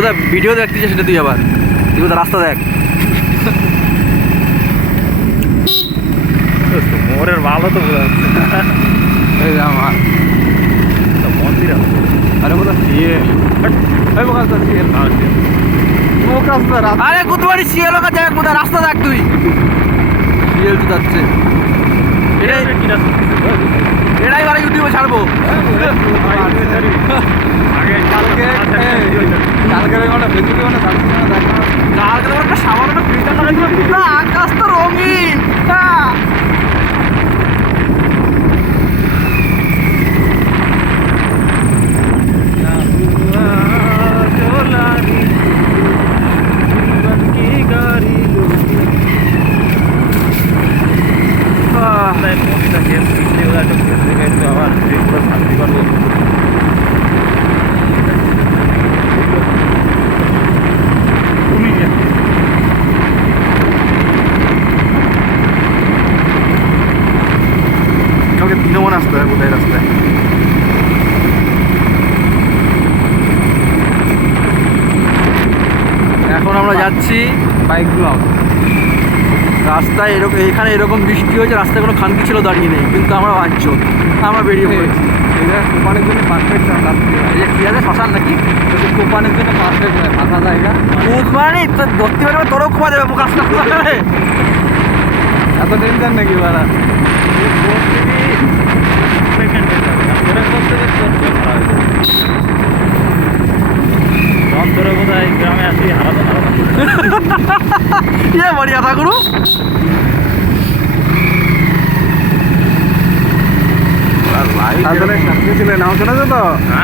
বোধহয় ভিডিও দেখতেছিস সেটা তুই আবার তুই বোধহয় রাস্তা দেখ। মোড়ের ভালো তো বোঝা যাচ্ছে। এই যে আমার মন্দির আছে। আরে বোধহয় সিএল আরে কুতবাড়ি সিএল ওকে দেখ বোধহয় রাস্তা দেখ তুই সিএল তো যাচ্ছে। এটাই এটাই বারে ইউটিউবে ছাড়বো। কালকে একটা সামান্য ফিল্টার লাগাইছিল না, আকাশ তো রঙিন। আবার শান্তি করবো। কালকে দিনও মনে আসতে হয় বোধহয় রাস্তায়। এখন আমরা যাচ্ছি বাইক ব্লক রাস্তায়। এরকম এখানে এরকম বৃষ্টি হয়েছে, রাস্তায় কোনো খানকি ছিল দাঁড়িয়ে নেই, কিন্তু আমরা বাঁচছ, আমরা বেরিয়ে পড়েছি। কোপানের জন্য পারফেক্ট এই যে কী আছে শ্মশান নাকি কোপানের জন্য পারফেক্ট ফাঁকা জায়গা। কুতবাড়ি তো ধরতে পারবে, তোরও কুপা দেবে কাজ না করে। এত ডেঞ্জার নাকি বাড়া? ধরে বোধ হয় গ্রামে আসি হারাতো ইয়ে বড়িয়া ঠাকুরু ছিল নাও শোনা তো।